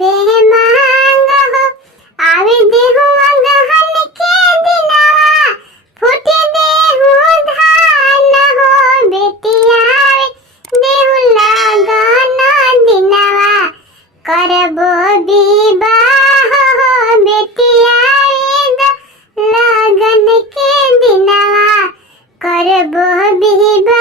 रे मांग हो आवे देहु अगहन के दिनवा फूटे देहु धान हो बेटी आवे देहु लगन दिनवा करबो विवाह हो बेटी आवे लगन के दिनवा करबो विवाह